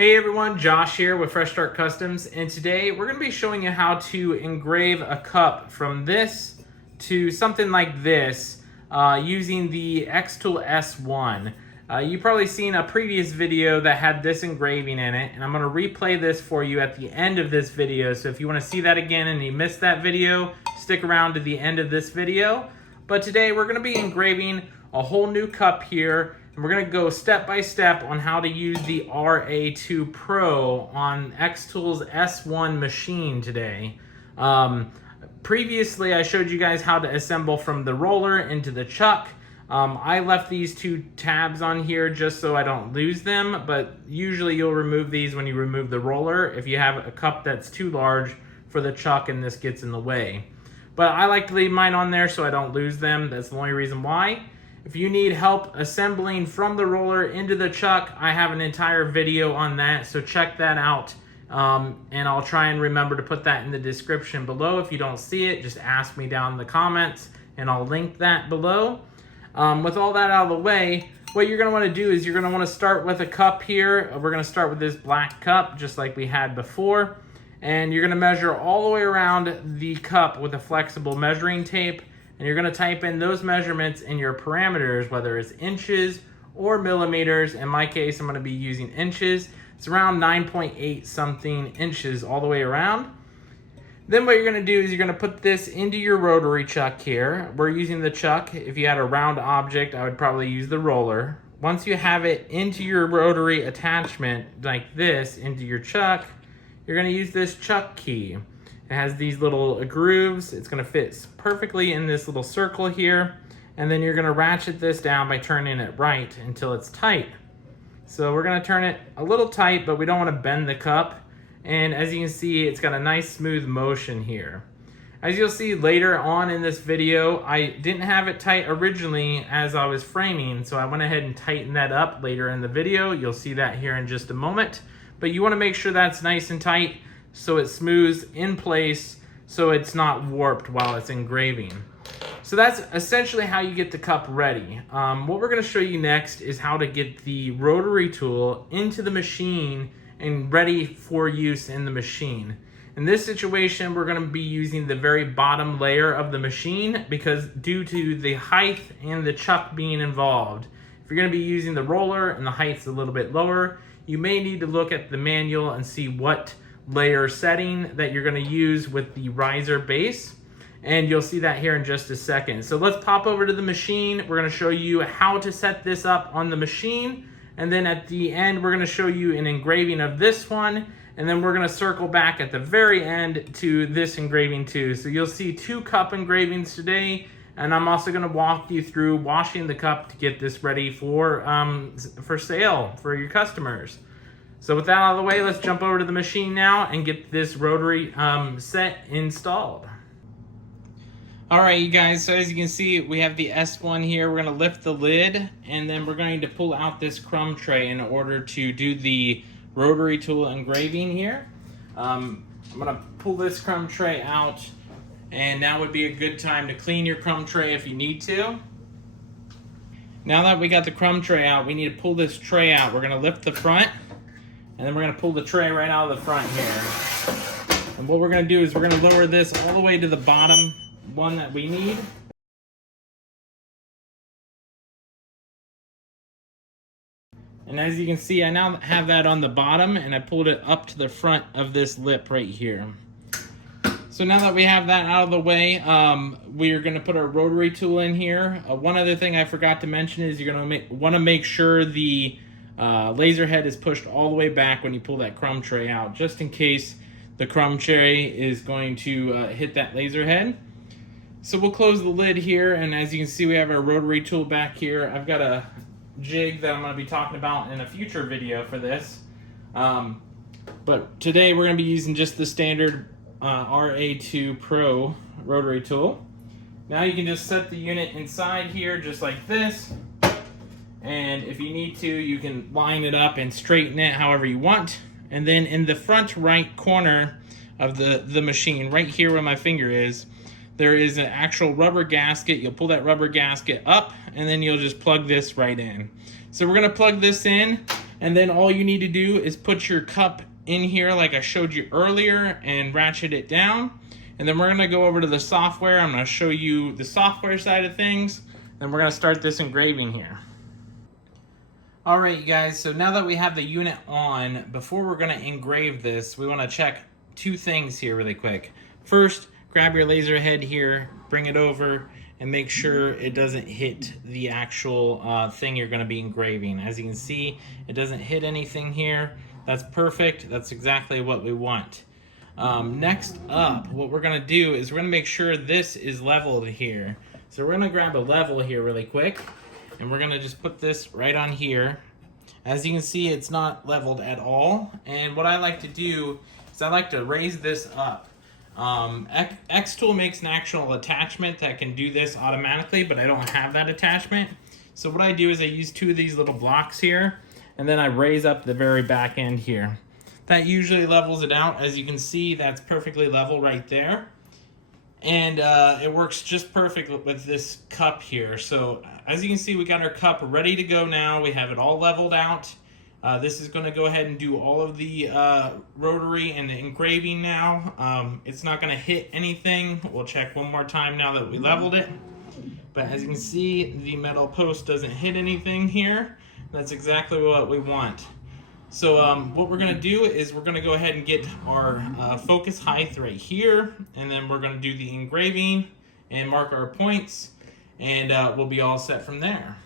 Hey everyone, Josh here with Fresh Start Customs, and today we're going to be showing you how to engrave a cup from this to something like this using the xTool S1. You've probably seen a previous video that had this engraving in it, and I'm going to replay this for you at the end of this video. So if you want to see that again and you missed that video, stick around to the end of this video. But today we're going to be engraving a whole new cup here. And we're going to go step by step on how to use the RA2 Pro on xTool's S1 machine today. Previously, I showed you guys how to assemble from the roller into the chuck. I left these two tabs on here just so I don't lose them, but usually you'll remove these when you remove the roller if you have a cup that's too large for the chuck and this gets in the way. But I like to leave mine on there so I don't lose them. That's the only reason why. If you need help assembling from the roller into the chuck, I have an entire video on that, so check that out. And I'll try and remember to put that in the description below. If you don't see it, just ask me down in the comments, and I'll link that below. With all that out of the way, what you're going to want to do is you're going to want to start with a cup here. We're going to start with this black cup, just like we had before. And you're going to measure all the way around the cup with a flexible measuring tape. And you're going to type in those measurements in your parameters, whether it's inches or millimeters. In my case, I'm going to be using inches. It's around 9.8 something inches all the way around. Then what you're going to do is you're going to put this into your rotary chuck here. We're using the chuck. If you had a round object, I would probably use the roller. Once you have it into your rotary attachment like this, into your chuck, you're going to use this chuck key. It has these little grooves. It's going to fit perfectly in this little circle here. And then you're going to ratchet this down by turning it right until it's tight. So we're going to turn it a little tight, but we don't want to bend the cup. And as you can see, it's got a nice smooth motion here. As you'll see later on in this video, I didn't have it tight originally as I was framing, so I went ahead and tightened that up later in the video. You'll see that here in just a moment. But you want to make sure that's nice and tight, so it smooths in place so it's not warped while it's engraving. So that's essentially how you get the cup ready. What we're going to show you next is how to get the rotary tool into the machine and ready for use in the machine. In this situation, we're going to be using the very bottom layer of the machine because due to the height and the chuck being involved. If you're going to be using the roller and the height's a little bit lower, you may need to look at the manual and see what layer setting that you're going to use with the riser base, and you'll see that here in just a second. So let's pop over to the machine. We're going to show you how to set this up on the machine, and then at the end we're going to show you an engraving of this one, and then we're going to circle back at the very end to this engraving too. So you'll see two cup engravings today, and I'm also going to walk you through washing the cup to get this ready for sale for your customers. So with that out of the way, let's jump over to the machine now and get this rotary set installed. All right, you guys, so as you can see, we have the S1 here. We're gonna lift the lid, and then we're going to pull out this crumb tray in order to do the rotary tool engraving here. I'm gonna pull this crumb tray out, and now would be a good time to clean your crumb tray if you need to. Now that we got the crumb tray out, we need to pull this tray out. We're gonna lift the front, and then we're going to pull the tray right out of the front here. And what we're going to do is we're going to lower this all the way to the bottom one that we need. And as you can see, I now have that on the bottom, and I pulled it up to the front of this lip right here. So now that we have that out of the way, we are going to put our rotary tool in here. One other thing I forgot to mention is you're going to want to make sure the laser head is pushed all the way back when you pull that crumb tray out, just in case the crumb tray is going to hit that laser head. So we'll close the lid here, and as you can see, we have our rotary tool back here. I've got a jig that I'm going to be talking about in a future video for this. But today we're going to be using just the standard RA2 Pro rotary tool. Now you can just set the unit inside here just like this. And if you need to, you can line it up and straighten it however you want. And then in the front right corner of the machine, right here where my finger is, there is an actual rubber gasket. You'll pull that rubber gasket up, and then you'll just plug this right in. So we're going to plug this in. And then all you need to do is put your cup in here like I showed you earlier and ratchet it down. And then we're gonna go over to the software. I'm gonna show you the software side of things. Then we're gonna start this engraving here. All right, you guys, so now that we have the unit on, before we're gonna engrave this, we wanna check two things here really quick. First, grab your laser head here, bring it over, and make sure it doesn't hit the actual thing you're gonna be engraving. As you can see, it doesn't hit anything here. That's perfect, that's exactly what we want. Next up, what we're gonna do is we're gonna make sure this is leveled here. So we're gonna grab a level here really quick, and we're gonna just put this right on here. As you can see, it's not leveled at all. And what I like to do is I like to raise this up. xTool makes an actual attachment that can do this automatically, but I don't have that attachment. So what I do is I use two of these little blocks here, and then I raise up the very back end here. That usually levels it out. As you can see, that's perfectly level right there. And it works just perfect with this cup here. So as you can see, we got our cup ready to go now. We have it all leveled out. This is going to go ahead and do all of the rotary and the engraving now. It's not going to hit anything. We'll check one more time now that we leveled it. But as you can see, the metal post doesn't hit anything here. That's exactly what we want. So what we're going to do is we're going to go ahead and get our focus height right here, and then we're going to do the engraving and mark our points, and we'll be all set from there.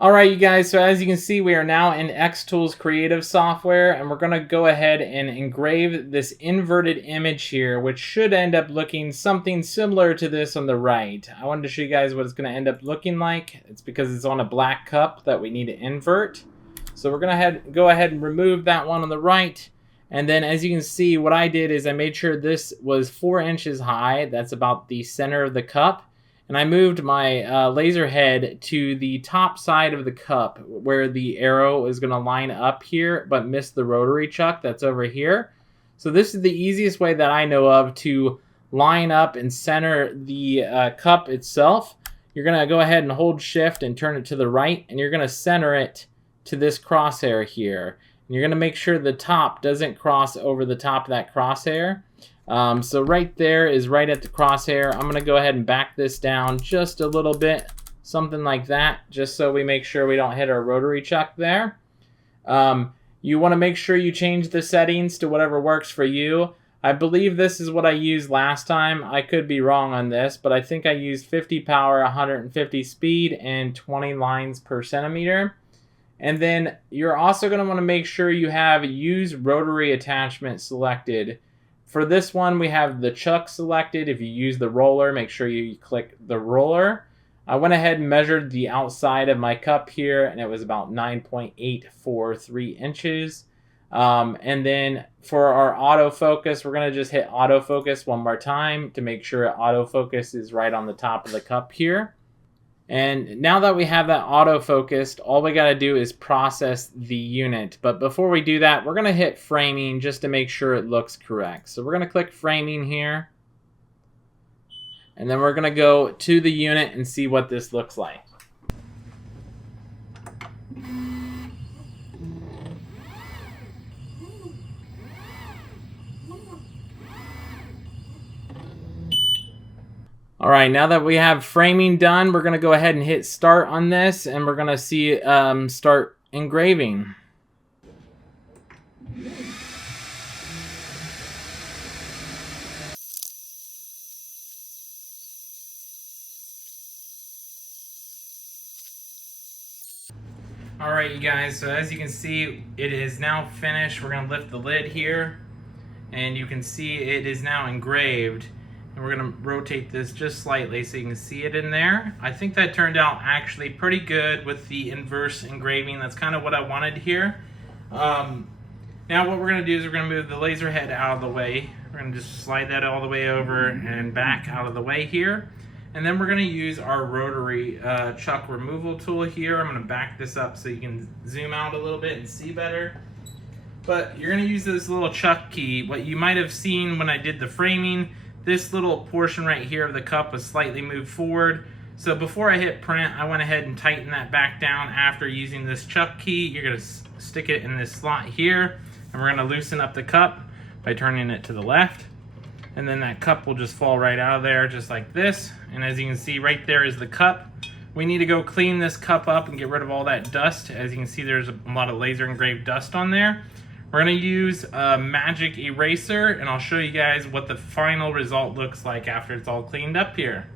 All right, you guys, so as you can see, we are now in xTool's creative software, and we're going to go ahead and engrave this inverted image here, which should end up looking something similar to this on the right. I wanted to show you guys what it's going to end up looking like. It's because it's on a black cup that we need to invert. So we're going to go ahead and remove that one on the right. And then as you can see, what I did is I made sure this was 4 inches high. That's about the center of the cup. And I moved my laser head to the top side of the cup where the arrow is going to line up here, but miss the rotary chuck that's over here. So this is the easiest way that I know of to line up and center the cup itself. You're going to go ahead and hold shift and turn it to the right, and you're going to center it to this crosshair here. And you're going to make sure the top doesn't cross over the top of that crosshair. So right there is right at the crosshair. I'm going to go ahead and back this down just a little bit, something like that, just so we make sure we don't hit our rotary chuck there. You want to make sure you change the settings to whatever works for you. I believe this is what I used last time. I could be wrong on this, but I think I used 50 power, 150 speed, and 20 lines per centimeter. And then you're also going to want to make sure you have use rotary attachment selected. For this one, we have the chuck selected. If you use the roller, make sure you click the roller. I went ahead and measured the outside of my cup here, and it was about 9.843 inches. And then for our autofocus, we're going to just hit autofocus one more time to make sure autofocus is right on the top of the cup here. And now that we have that auto-focused, all we got to do is process the unit. But before we do that, we're going to hit framing just to make sure it looks correct. So we're going to click framing here. And then we're going to go to the unit and see what this looks like. All right, now that we have framing done, we're going to go ahead and hit start on this, and we're going to see start engraving. All right, you guys, so as you can see, it is now finished. We're going to lift the lid here, and you can see it is now engraved. And we're going to rotate this just slightly so you can see it in there. I think that turned out actually pretty good with the inverse engraving. That's kind of what I wanted here. Now what we're going to do is we're going to move the laser head out of the way. We're going to just slide that all the way over and back out of the way here. And then we're going to use our rotary chuck removal tool here. I'm going to back this up so you can zoom out a little bit and see better. But you're going to use this little chuck key. What you might have seen when I did the framing, this little portion right here of the cup was slightly moved forward. So before I hit print, I went ahead and tightened that back down after using this chuck key. You're gonna stick it in this slot here, and we're gonna loosen up the cup by turning it to the left. And then that cup will just fall right out of there, just like this. And as you can see, right there is the cup. We need to go clean this cup up and get rid of all that dust. As you can see, there's a lot of laser engraved dust on there. We're gonna use a magic eraser, and I'll show you guys what the final result looks like after it's all cleaned up here.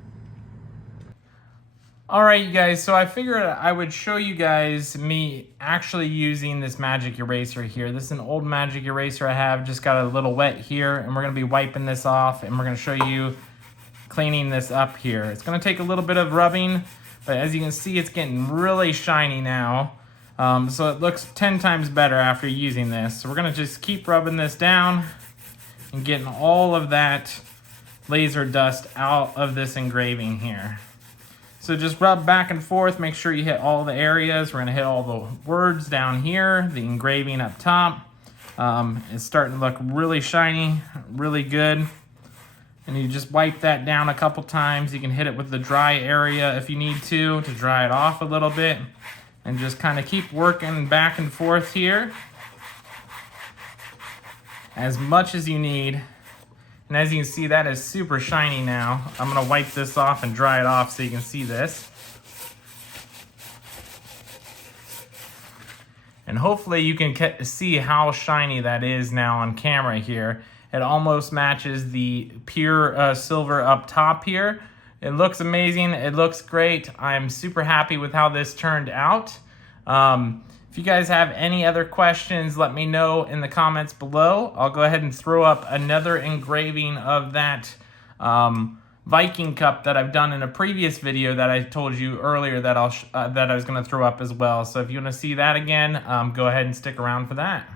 All right, you guys, so I figured I would show you guys me actually using this magic eraser here. This is an old magic eraser I have, just got a little wet here, and we're gonna be wiping this off, and we're gonna show you cleaning this up here. It's gonna take a little bit of rubbing, but as you can see, it's getting really shiny now. So it looks 10 times better after using this. So we're gonna just keep rubbing this down and getting all of that laser dust out of this engraving here. So just rub back and forth, make sure you hit all the areas. We're gonna hit all the words down here, the engraving up top. It's starting to look really shiny, really good. And you just wipe that down a couple times. You can hit it with the dry area if you need to dry it off a little bit. And just kind of keep working back and forth here as much as you need. And as you can see, that is super shiny now. I'm gonna wipe this off and dry it off so you can see this. And hopefully you can see how shiny that is now on camera here. It almost matches the pure silver up top here. It looks amazing, it looks great. I'm super happy with how this turned out. If you guys have any other questions, let me know in the comments below. I'll go ahead and throw up another engraving of that Viking cup that I've done in a previous video that I told you earlier that I was gonna throw up as well. So if you wanna see that again, go ahead and stick around for that.